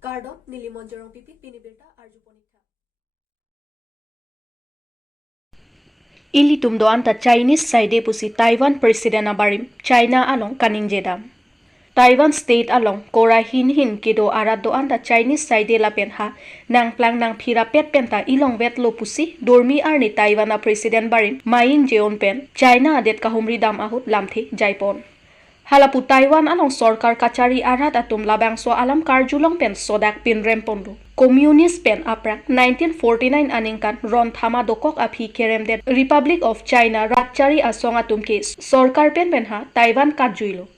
Kardo Nilimonjorong Pipi Pinibirta Arjuponikta. Ilitum doan ta Chinese side pusi Taiwan President abarim China along kaning jedam. Taiwan State along kora hin kido arat doan ta Chinese side lapen ha nang plang nang phira pet penta ilong vet lo pusi dormi arni Taiwan a President barim maing jeon pen China adet kahumri dam ahut lamthi jaipon. Halapu Taiwan along sorkar kachari arat atum labang so alam karjulong pen sodak pin rempondu. Communist pen aprak 1949 aningkan ron thama dokok aphi kerem det Republic of China ratchari asong atum ke sorkar pen ha Taiwan katjuilo.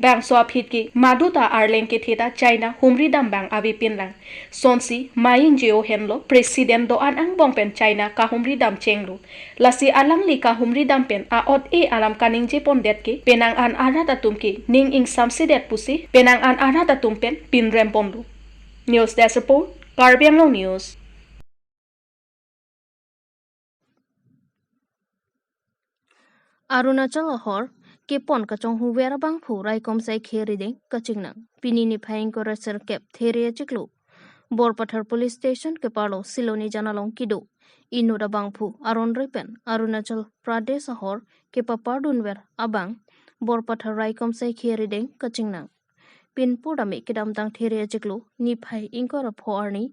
Bang so aphit ki maduta arleng ke theta China humri dam bang abi pin lang. Sonsi maing jeo henlo president do an ang bong pen China ka humri dam chenglu. Lasi alang li ka humri dam pen a ot e alam kaning je pon det ke penang an arat atum ke ning ing samsi det pusi penang an arat atum pen pin rem pondu. News Desk Report Karbi Anglong News. Arunachal Lahore ke pon kachong huwera bang phu rai kom sai kheri ding kachingna pini ni phaing ko rasar kep theria chiklu Borpathar police station ke palo siloni janalong kido inura bang phu aron repen Arunachal Pradesh Lahore ke papadunwer abang Borpathar rai kom sai kheri ding kachingna pin pudami kidam tang theria chiklu ni phai ingkora pho arni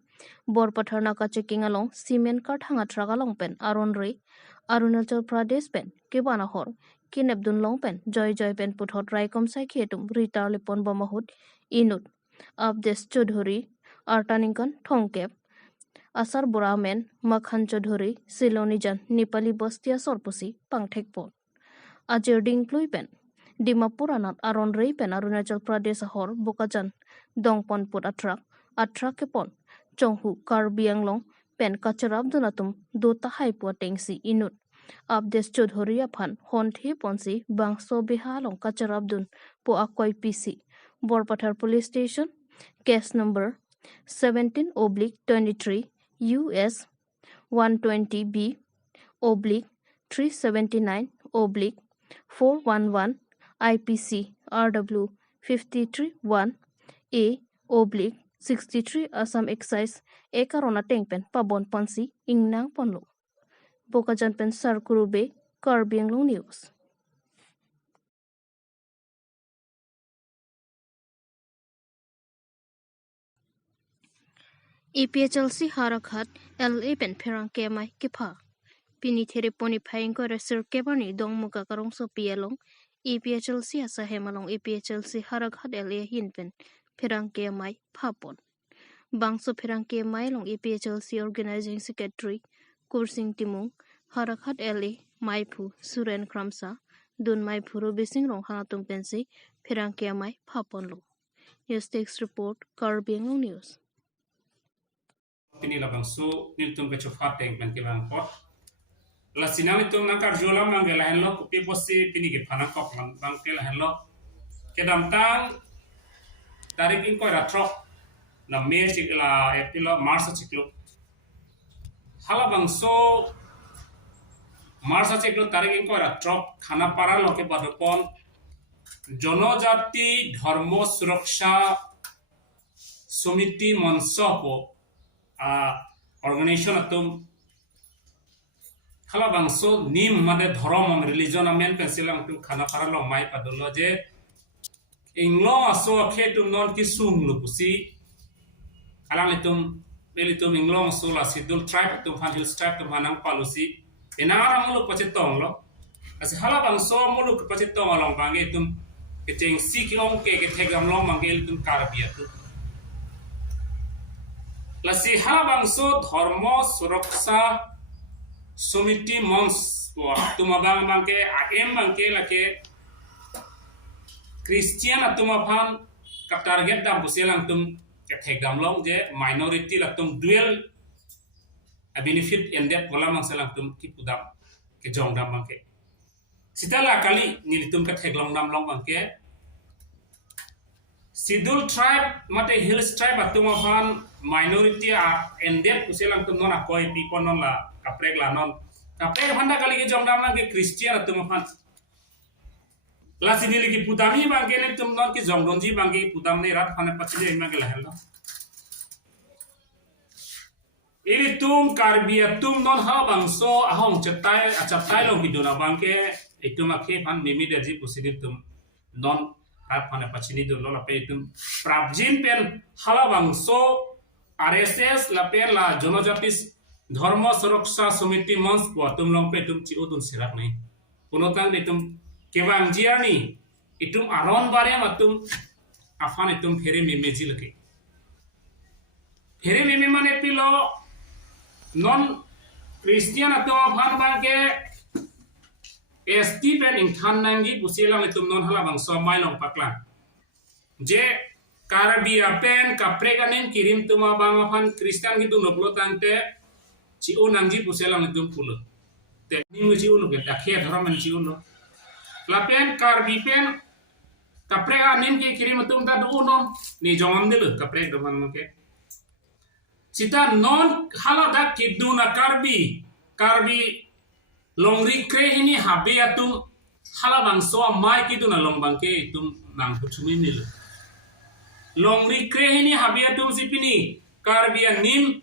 Borpathar na kachiking along cement cart hanga tragalong pen aron re Arunachal Pradesh pen kibana hor kin abdun long pen joy pen puthot rai kom sai khetum ritar lepon bomahut inut abdes chodhuri artaninkan thongkep asar buramen makhan chodhuri silonijan nepali bastia sorpusi pangthekpon ajir ding plui pen dimapur anat aron rei pen Arunachal Pradesh hor bokajan dongpon put atrak kepon chonghu Karbi Anglong pen kacharab dunatum dota haipua tengsi inut abdes chodhuri aphan honthi ponsi bangso bihalong kacharab dun po akwai pc Borpathar police station case number 17/23 US 120B /379 411 IPC RW 53 1 A /63 Assam Excise Ekarona Tengpen Pabon Ponsi Ingnang Ponlo Bokajan Pen Sarkurube Karbi Anglong News. EPHLC Harakhat LA pen Perang Kemai Kipa Pini There Poni Painko Resir Kebani Dong Muka Karong So Pielong EPHLC Asa Hemalong EPHLC Harakhat LA Hinpen Perang Kemai Papon Bangso Perang Kemai Long EPHLC Organizing Secretary Kursing Timung Harakhat LA Maipu Suren Kramsa Dun Maipu Rubising Rong Hanatum Pensi Perang Kemai Papon Lo News Text Report Karbi Anglong News. Pini labang so niltum ke chofat teng ban ke bang pot la sinam itum na kar jola mang la hen lo kupi bosi pini ke phana kok bang ke la hen lo ke dam tang tarik in ko ra tro na me chik la epilo mars chiklo hala bang so mars chiklo tarik in ko ra tro khana para lo ke badopon জনজাতি ধর্ম সুরক্ষা সমিতি মঞ্চ po organization atum khala bangso nim made dhorom religion amen pensilang tum khana para long mai padolo je inglo aso khetum non ki sung lu pusi alang litum inglo so la sidul tribe tum han hill tribe tum hanang palusi enara mulu pachetong lo as hala bangso mulu pachetong along bange tum keteng sik ong ke thegam long mangel tum karabia tu lasi halabangso dharma suraksa somiti mons tumabang bangke am bangke lake Christian atumaphan ka target dam buselang tum ke thegam long je minority latum dual a benefit and that bola mangsalang tum ki pudam ke jong dam bangke sitala kali nilitum ka theglong dam long bangke Sidul tribe mate hills tribe atumaphan minority and that kuselang tum non akoi people non la kaprek la non kaprek handa kali ke jongdam la ke Christian atumaphan la sinili ki putami bangke ne tum non ki jongdonji bangke putam ne rat phane pachile ima ke la hello ini tum Karbi tum non halabang so ahong cetai lo gitu na bangke itu makai pan mimi dari pusidin tum non apa na pacini dulu lah pe tum prabjin pen halabang so RSS la pen la jonojatis dharma suraksha samiti mons ko tum long pe tum ci udun sirak nih punotan tum kebang jiani itum aron bare matum afan itum fere mimi jilke fere mimi mane pilo non Christian atau apa bangke ST pen ingkhan nangi pusilang itu non halabang so mai long paklan je Karbi pen kaprekanin kirim tuma bang apan Christian gitu noplo tante ciu nangi pusilang itu pulo te ni ciu lo ke akhir dharam ciu lo lapen Karbi pen kaprekanin kirim tum ta du non ni jongam dulu kaprek daman make Cita non halada kiduna Karbi longri kre ini habe atum halabang so mai kiduna longbang ke itum nang puchumi nil longri kre ini habe atum sipini Karbi nim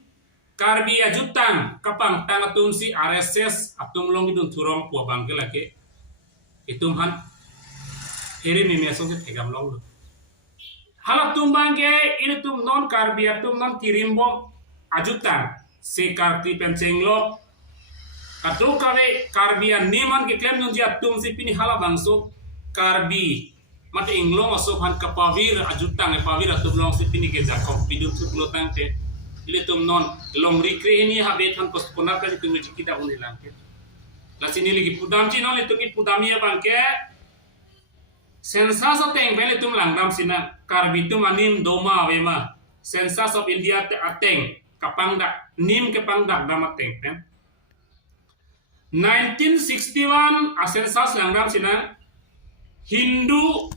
Karbi jutang kapang tang atum si RSS atum long idun turong po bangke lake itum han here mimi asong se tegam long halatum bangke ini tum non Karbi atum non kirim bom ajutan se karti pencenglo atau kawe Karbian niman ke klaim nunji atum si pini hala bangso Karbi mate Anglong aso han kapawir ajutan pawir atum long si pini ke jakob bidun su glotang te ile tum non long rikre ni habe than pospona ka tum kita unilang ke la sini lagi pudam ci non itu ki pudamia bangke sensa sa teng bele tum langdam sina Karbi tum anim doma wema Census of India te ateng kapangdak nim kapangdak damateng pen 1961 a census langram sina Hindu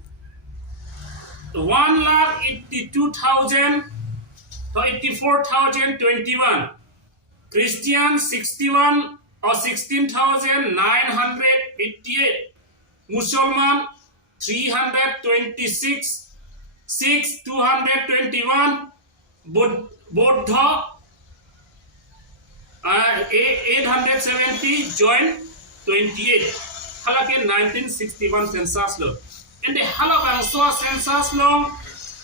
1,82,000 to 84,021 Christian 61 or 16,958 Musulman 326 221 Buddha 870 join 28 halake 1961 census lo ende halabang so census lo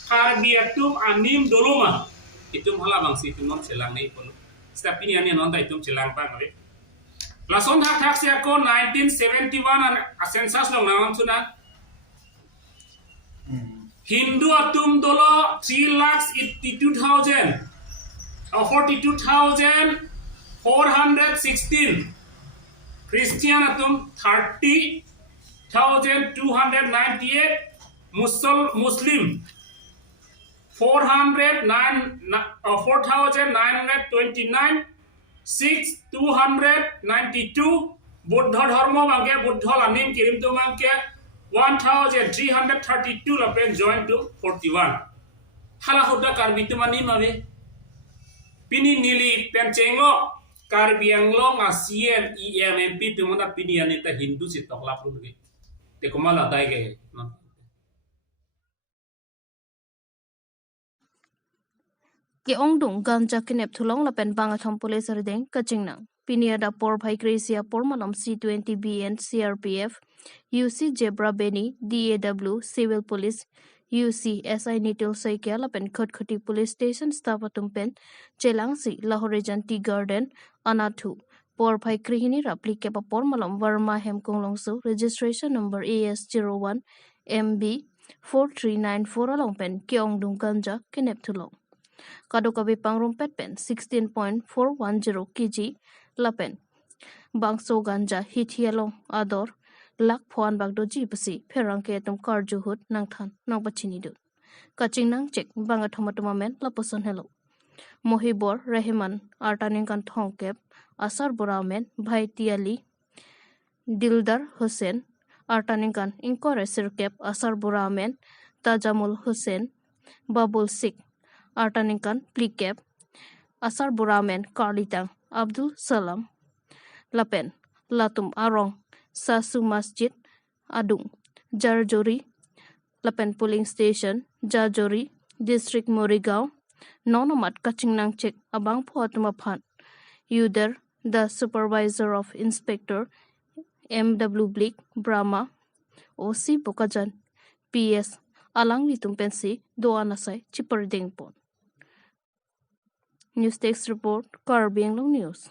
Karbi atum anim doloma itum halabang si tumon selang nei pon step ini ane non ta itum selang pa ngabe lason hak hak sia ko 1971 a census lo namam suna Hindu atum dolo 3,82,000 or 42,416 Christian atum 30,298 Muslim 4,929 6,292 Buddha dharma mangke Buddha lanim kirim tu mangke 1,332 lapen join to 41 hala hoda Karbi tu mani mabe pini nili pencenglo Karbi Anglong ASEAN EMMP tu mana pini anita Hindu si toklap lu lagi te komala dai ge ke ong dung ganja kinep thulong lapen banga thom police ardeng kachingna pinia da por bhai kresia por malam C20 BN CRPF UC Zebra Beni DAW Civil Police UC SI Nitil Saikia lapen Khotkhoti Police Station Stavatum pen Chelangsi Lahore Janti Garden Anathu por bhai krihini rapli ke por malam Verma Hemkonglong so registration number AS01 MB 4394 along pen keong dung ganja kinep thulong kadokabi pangrum pet pen 16.410 kg lapen bangso ganja hithialong ador lak phwan bagdo ji pasi pherangke tum karju hut nangthan nang pachini du kaching nang chek banga thomatuma men laposon hello mohibor rehman artaning kan thongkep asar boramen bhai tiali dildar hussein artaning kan inkore sirkep asar boramen tajamul hussein babul sik artaning kan plikep asar boramen karlitang abdul salam lapen latum arong Sasu Masjid Adung Jarjori Lapen Polling Station Jarjori District Morigao Nonomat Kaching Nang Chek Abang Phuatuma Phan Uder, the supervisor of Inspector M.W. Blick, Brahma, O.C. Bokajan, P.S. Alang litumpensi doanasay chiperdingpon. News Text Report, Karbi Anglong News.